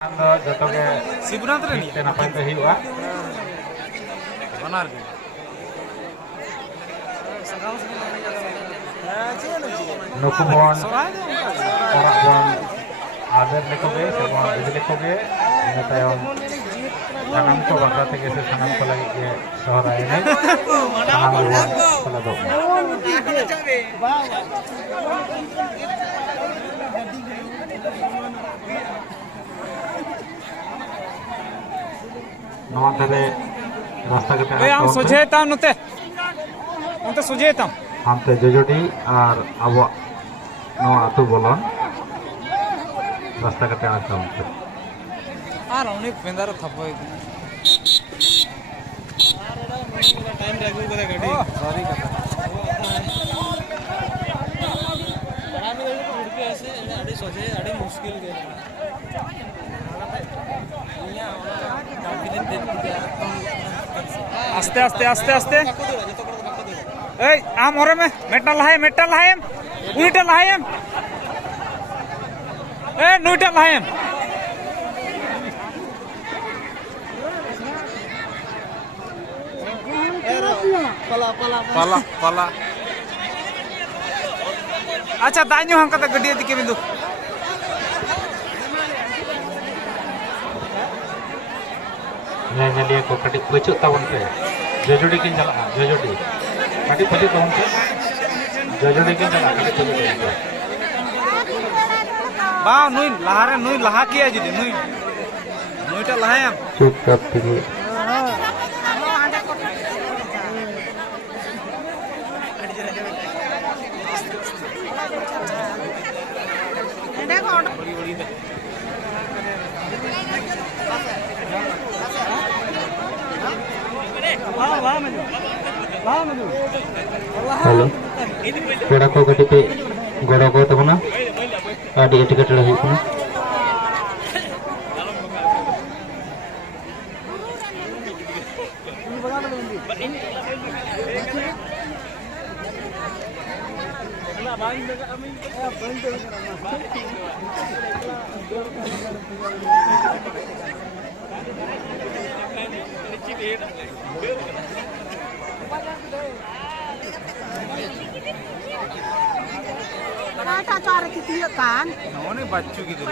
Joto ge Siburan tren te napai te hiwa banar ge nuku bon ora bon ader leko ge sebon idi leko ge ina tayon sanam ko bata tege se sanam ko lagi ge sohrai ini sanam bon kala do नवा धरे रास्ता के पे हम सोझेता नते उनते सोझेता हमते जोजोडी और अब नवा अतु बोलन रास्ता के पे आता हमते आर उनी पेंदार थपय टाइम रेगुलर करे गाड़ी सॉरी कथा बड़ा में उड़ के ऐसे अड़े सोझे अड़े मुश्किल के आस्ते आस्ते आस्ते आस्ते ए आम होरे में मेटल लाहेम उइटा लाहेम ए नुइटा लाहेम पला अच्छा दाइयो हम कता गड्डी दिके बिंदु nyaliya ko kadi pecuk tawon pe jojodi kin jala jojodi kadi pecuk tawon pe jojodi kin jala kadi pecuk बा नुई लहा किया जुदी नुईटा लहायम चुपचाप tige हेलो पेड़ा को गड्डी पे गोड़ा को तबना आदि टिकट लगी को Mana cara kita kan? Noni baccu gitu.